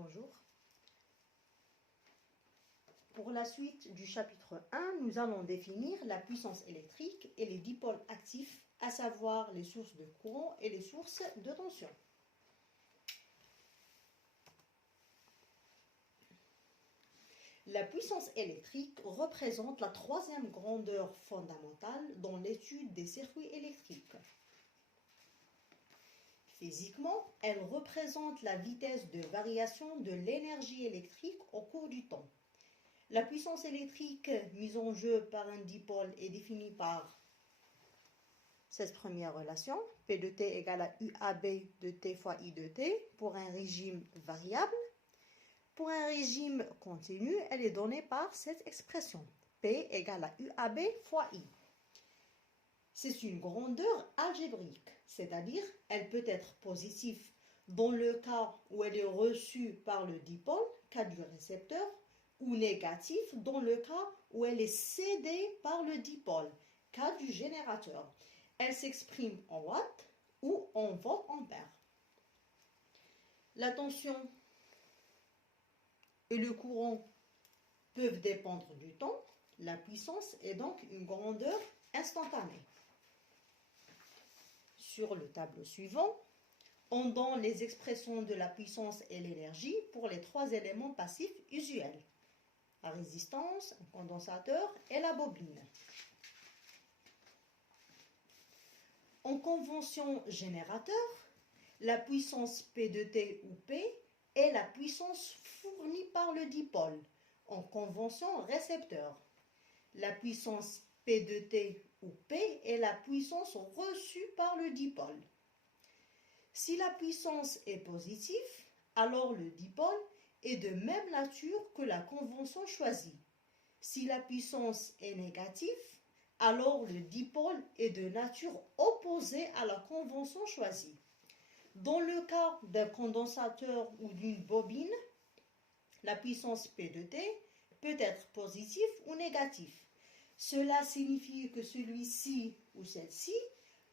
Bonjour. Pour la suite du chapitre 1, nous allons définir la puissance électrique et les dipôles actifs, à savoir les sources de courant et les sources de tension. La puissance électrique représente la troisième grandeur fondamentale dans l'étude des circuits électriques. Physiquement, elle représente la vitesse de variation de l'énergie électrique au cours du temps. La puissance électrique mise en jeu par un dipôle est définie par cette première relation, P de T égale à UAB de T fois I de T pour un régime variable. Pour un régime continu, elle est donnée par cette expression, P égale à UAB fois I. C'est une grandeur algébrique, c'est-à-dire elle peut être positive dans le cas où elle est reçue par le dipôle, cas du récepteur, ou négatif dans le cas où elle est cédée par le dipôle, cas du générateur. Elle s'exprime en watts ou en voltampères. La tension et le courant peuvent dépendre du temps. La puissance est donc une grandeur instantanée. Sur le tableau suivant, on donne les expressions de la puissance et l'énergie pour les trois éléments passifs usuels. La résistance, un condensateur et la bobine. En convention générateur, la puissance P de T ou P est la puissance fournie par le dipôle. En convention récepteur, la puissance P de T ou P est la puissance reçue par le dipôle. Si la puissance est positive, alors le dipôle est de même nature que la convention choisie. Si la puissance est négative, alors le dipôle est de nature opposée à la convention choisie. Dans le cas d'un condensateur ou d'une bobine, la puissance P de T peut être positive ou négative. Cela signifie que celui-ci ou celle-ci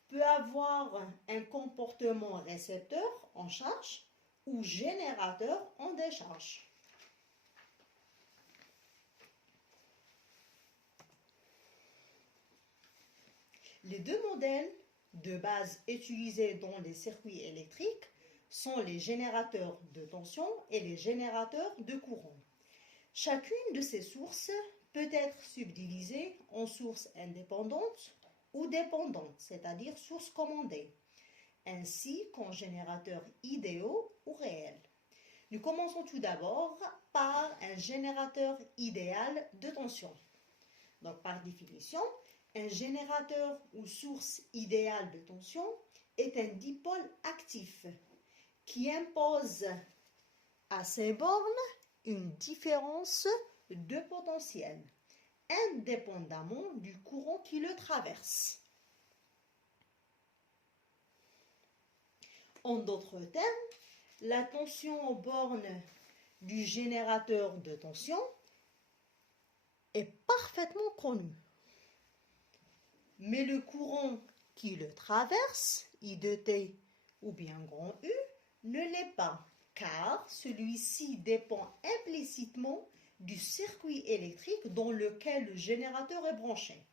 peut avoir un comportement récepteur en charge ou générateur en décharge. Les deux modèles de base utilisés dans les circuits électriques sont les générateurs de tension et les générateurs de courant. Chacune de ces sources peut être subdivisée en sources indépendantes ou dépendantes, c'est-à-dire sources commandées, ainsi qu'en générateurs idéaux ou réels. Nous commençons tout d'abord par un générateur idéal de tension. Donc, par définition, un générateur ou source idéale de tension est un dipôle actif qui impose à ses bornes une différence de potentiel, indépendamment du courant qui le traverse. En d'autres termes, la tension aux bornes du générateur de tension est parfaitement connue. Mais le courant qui le traverse, I de T ou bien grand U, ne l'est pas, car celui-ci dépend implicitement du circuit électrique dans lequel le générateur est branché.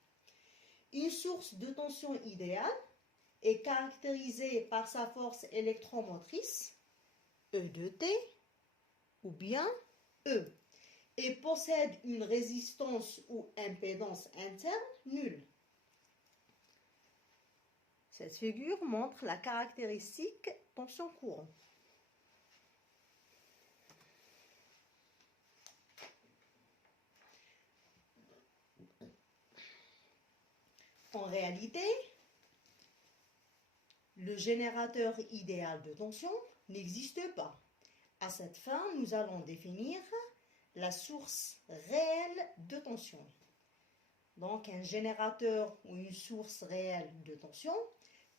Une source de tension idéale est caractérisée par sa force électromotrice, E de T, ou bien E, et possède une résistance ou impédance interne nulle. Cette figure montre la caractéristique tension-courant. En réalité, le générateur idéal de tension n'existe pas. À cette fin, nous allons définir la source réelle de tension. Donc, un générateur ou une source réelle de tension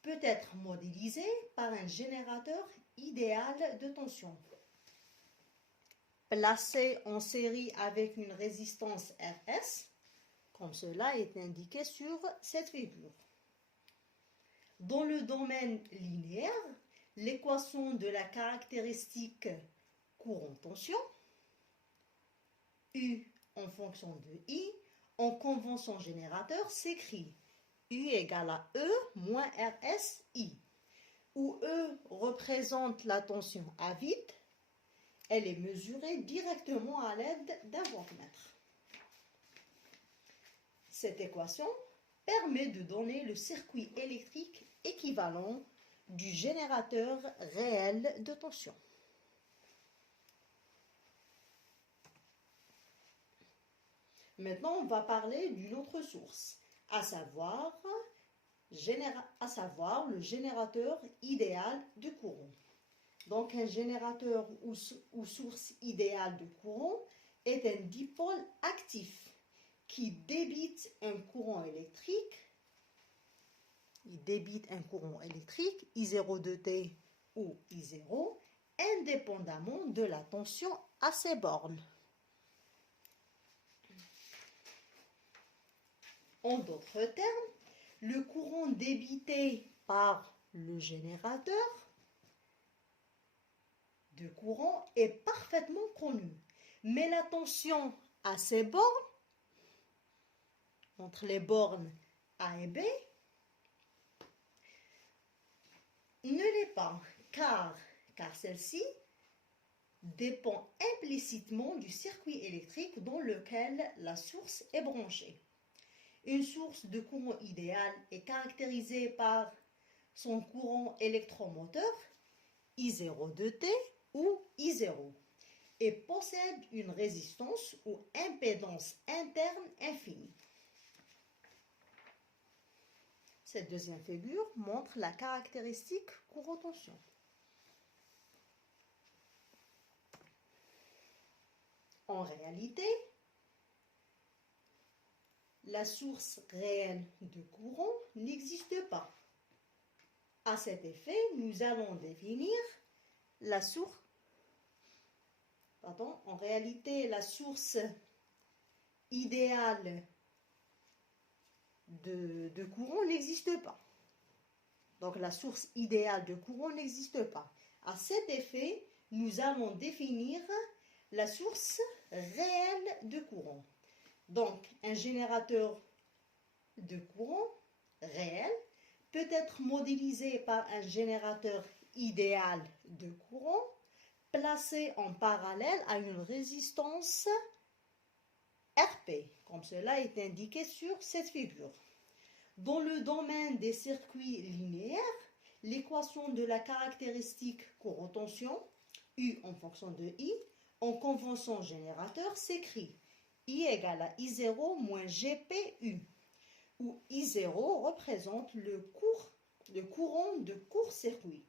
peut être modélisé par un générateur idéal de tension, placé en série avec une résistance RS, comme cela est indiqué sur cette figure. Dans le domaine linéaire, l'équation de la caractéristique courant-tension, U en fonction de I, en convention générateur, s'écrit U égale à E moins RSI, où E représente la tension à vide. Elle est mesurée directement à l'aide d'un voltmètre. Cette équation permet de donner le circuit électrique équivalent du générateur réel de tension. Maintenant, on va parler d'une autre source, à savoir le générateur idéal de courant. Donc, un générateur ou source idéale de courant est un dipôle actif qui débite un courant électrique. Il débite un courant électrique, I0 de T ou I0, indépendamment de la tension à ses bornes. En d'autres termes, le courant débité par le générateur de courant est parfaitement connu, mais la tension à ses bornes, entre les bornes A et B, ne l'est pas, car celle-ci dépend implicitement du circuit électrique dans lequel la source est branchée. Une source de courant idéal est caractérisée par son courant électromoteur, I0 de T ou I0, et possède une résistance ou impédance interne infinie. Cette deuxième figure montre la caractéristique courant-tension. En réalité, la source réelle de courant n'existe pas. À cet effet, nous allons définir la source. En réalité, la source idéale de courant n'existe pas. Donc, la source idéale de courant n'existe pas. À cet effet, nous allons définir la source réelle de courant. Donc, un générateur de courant réel peut être modélisé par un générateur idéal de courant placé en parallèle à une résistance RP, comme cela est indiqué sur cette figure. Dans le domaine des circuits linéaires, l'équation de la caractéristique courant-tension, U en fonction de I, en convention générateur s'écrit I égale à I0 moins GPU, où I0 représente le courant de court-circuit.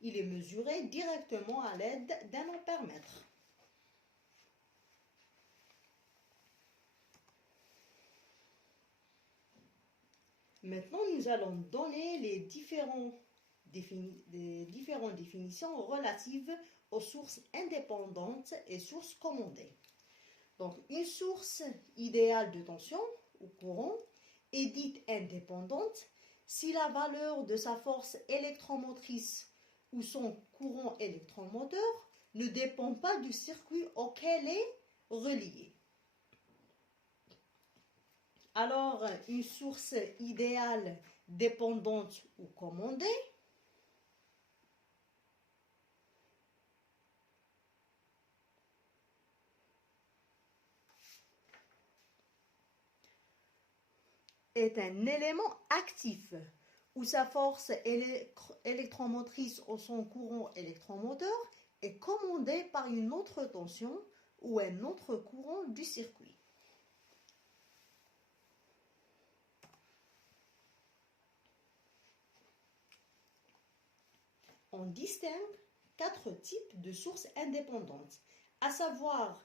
Il est mesuré directement à l'aide d'un ampère-mètre. Maintenant, nous allons donner les différentes définitions relatives aux sources indépendantes et sources commandées. Donc, une source idéale de tension ou courant est dite indépendante si la valeur de sa force électromotrice ou son courant électromoteur ne dépend pas du circuit auquel elle est reliée. Alors, une source idéale dépendante ou commandée est un élément actif où sa force électromotrice ou son courant électromoteur est commandé par une autre tension ou un autre courant du circuit. On distingue 4 types de sources indépendantes, à savoir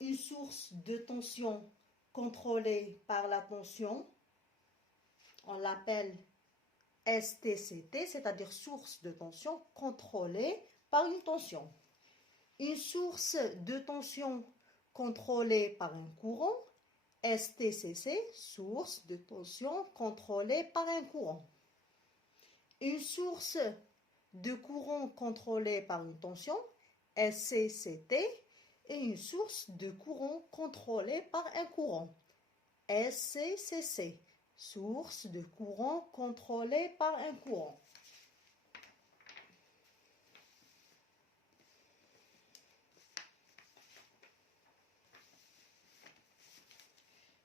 une source de tension contrôlée par la tension, on l'appelle STCT, c'est-à-dire source de tension contrôlée par une tension. Une source de tension contrôlée par un courant, STCC, source de tension contrôlée par un courant. Une source de courant contrôlée par une tension, SCCT et une source de courant contrôlée par un courant. SCCC, source de courant contrôlée par un courant.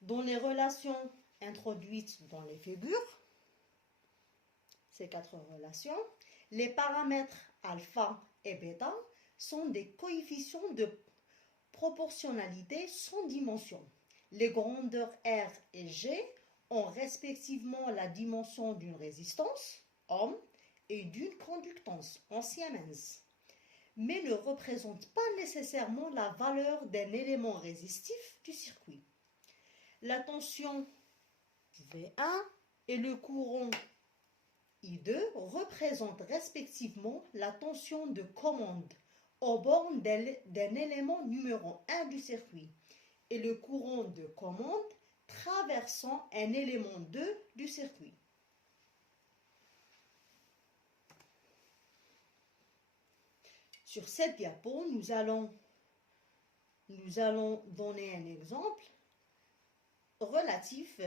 Dans les relations introduites dans les figures, ces 4 relations, les paramètres alpha et bêta sont des coefficients de proportionnalité sans dimension. Les grandeurs R et G ont respectivement la dimension d'une résistance, ohm, et d'une conductance, en Siemens, mais ne représentent pas nécessairement la valeur d'un élément résistif du circuit. La tension V1 et le courant I2 représentent respectivement la tension de commande aux bornes d'un élément numéro 1 du circuit et le courant de commande traversant un élément 2 du circuit. Sur cette diapo, nous allons donner un exemple relatif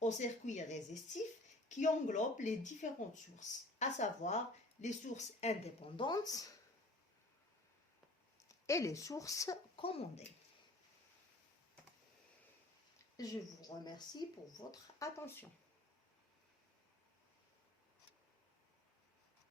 au circuit résistif qui englobe les différentes sources, à savoir les sources indépendantes et les sources commandées. Je vous remercie pour votre attention.